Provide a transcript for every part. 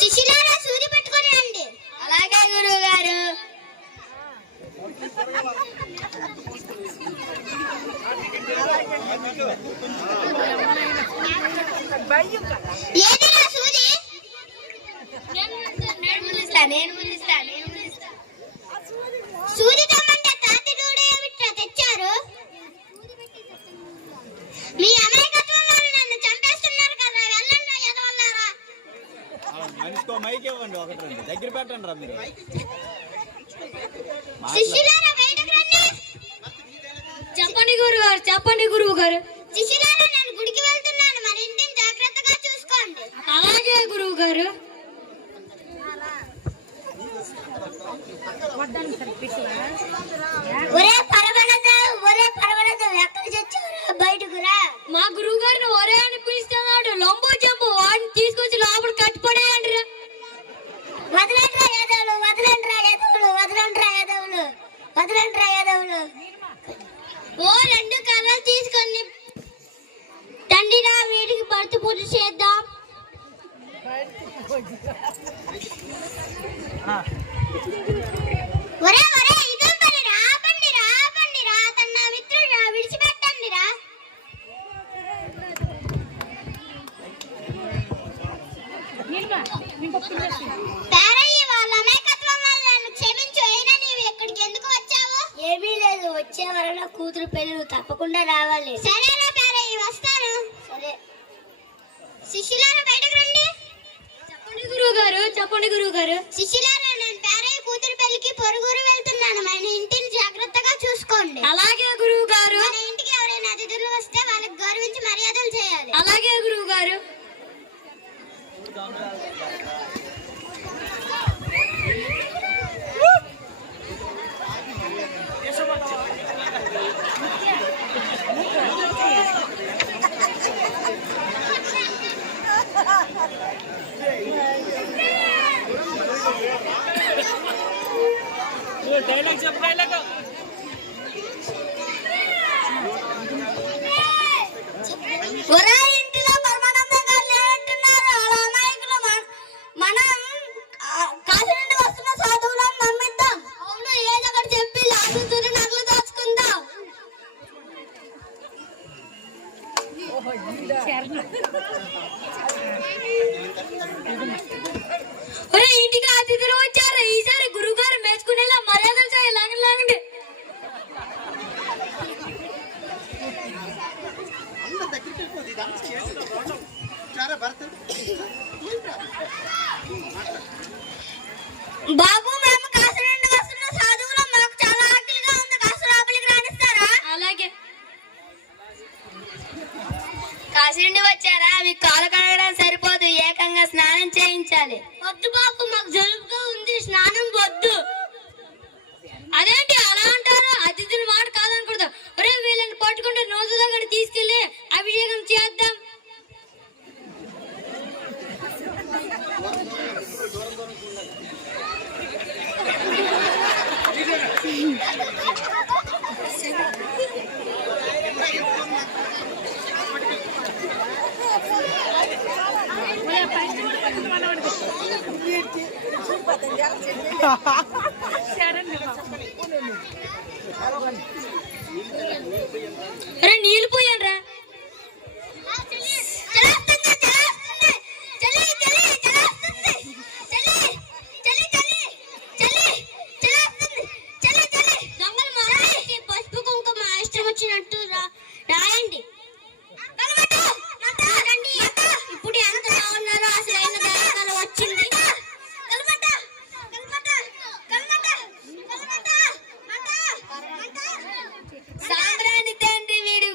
శిష్యులారా సూది పట్టుకొని రండి. అలాగే గురువు గారు. ఏదిరా సూది? నేను ముందిస్తా. సూది తమ్మంటే తాతి దూడ ఏమిట్రా తెచ్చారు? మీ అమాయకత్వం వల్ల నన్ను చంపేస్తున్నారు కదా, వెళ్ళండి ఎదవల్లారా. మనిషికో మైక్ ఇవ్వండి, ఒకటి రండి దగ్గర పెట్టండి రా మీరు. శిష్యులారా బయటకు రండి. చెప్పండి గురువు గారు. శిష్యులారా నేను గుడికి వెళ్తున్నాను, మన ఇంటిని జాగ్రత్తగా చూసుకోండి. అలాగే గురువు గారు. ఒరే పరవడదు ఎక్కడి చచ్చావురా, బయటకు రా. మా గురువు గారిని ఒరే అని పిలుస్తున్నాడు. లొంబో చెప్పు, వాడిని తీసుకొచ్చి లోపల కట్టిపడేయండి రా. వదలండ్రా యాదవులు. ఓ రెండు కర్రలు తీసుకొని తండ్రిరా, వీటికి భర్త పూజ చేద్దాం. ఒరే ఇదే పనిరా, ఆపండిరా, తన మిత్రుడురా, విడిచిపెట్టండిరా. పేరయ్య, వాళ్ళ అమాయకత్వం వల్ల నన్ను క్షమించు. అయినా నీవు ఇక్కడికి ఎందుకు వచ్చావు? ఏమీ లేదు, వచ్చే వరలో కూతురు పెళ్లి తప్పకుండా రావాలి. సరేనా పేరయ్య, వస్తాను. సరే. శిష్యులారా బయటకు రండి. చెప్పండి గురువు గారు. శిష్యులారా, నేను పేరయ్య కూతురు పెళ్లికి పొరుగురు వెళ్తున్నాను, మన ఇంటిని జాగ్రత్తగా చూసుకోండి. అలాగే గురువు గారు. మన ఇంటికి ఎవరైనా అతిథులు వస్తే వాళ్ళకి గౌరవించి మర్యాదలు చేయాలి. అలాగే గురువు గారు. డైలాగ్ చెప్పు, డైలాగ్. ఒరే ఇంటిలో పరమానందంగా లేదంటున్నారు అలా అమాయకులు. మనం కాశీ నుండి వస్తున్న సాధువులను నమ్మిద్దాం. అవును, ఏదో ఒకటి చెప్పి లాభం నగలు దాచుకుందాం. ఒరే ఇంటికి అతిథులు వచ్చారు, ఈసారి గురువు గారు మెచ్చుకునేలా మర్యాదలు చేయాలి. లాగండి. బాబు, మేము కాశీ నుండి వస్తున్న సాధువులు, మాకు చాలా ఆకలిగా ఉంది, కాస్త లోపలికి రానిస్తారా? అలాగే. కాశీ నుండి వచ్చారా? మీకు కాలు కడగడం సరిపోదు, ఏకంగా స్నానం చేయించాలి. వద్దు బాబు, మాకు జలుబుగా ఉంది, స్నానం వద్దు. అదేంటి అలా అంటారు? అతిథులు మాట కాదనుకుంటాం. ఒరే వీళ్ళని పట్టుకుంటే నోజు దగ్గర తీసుకెళ్లి అభిషేకం చేద్దాం. నీళ్ళు పోయండి రా. పసుపు కుంకుమ ఇష్టం వచ్చినట్టు రాయండి. ఇప్పుడు ఎంత బాగున్నారో, అసలైన దేవతలు వచ్చింది. సాంబ్రాణి తండ్రి వీడి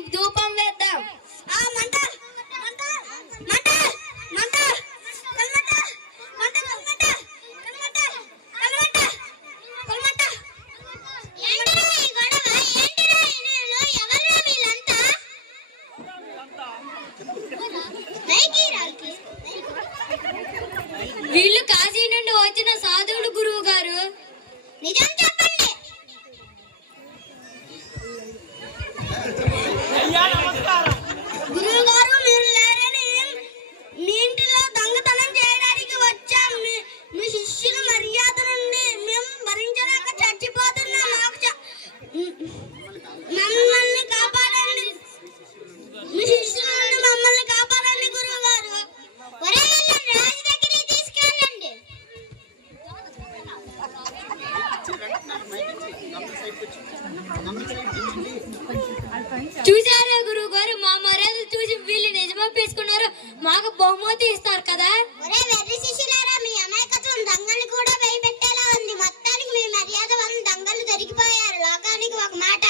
చూసారా గురువు గారు, మా మర్యాదలు చూసి వీళ్ళు నిజమొప్పేసుకున్నారు, మాకు బహుమతి ఇస్తారు కదా. ఒరే వెర్రి శిష్యులారా, మీ అమాయకత్వం దంగల్ని కూడా భయపెట్టేలా ఉంది. మొత్తానికి మీ మర్యాద వలన దంగలు దొరికిపోయారు. లోకానికి ఒక మాట,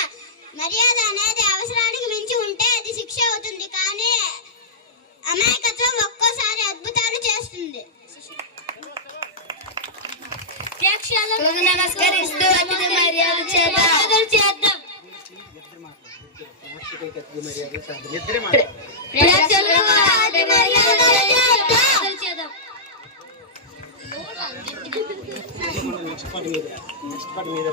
మర్యాద అనేది అవసరానికి మించి ఉంటే అది శిక్ష అవుతుంది, కానీ అమాయకత్వం ఒక్కోసారి అద్భుతాలు చేస్తుంది. ప్రేక్షకులకు నమస్కరిస్తూ అతిథి మర్యాద చేద్దాం. ప్రేక్షకులకు అతిథి మర్యాదలు చేద్దాం. నెక్స్ట్ పార్ట్ మీద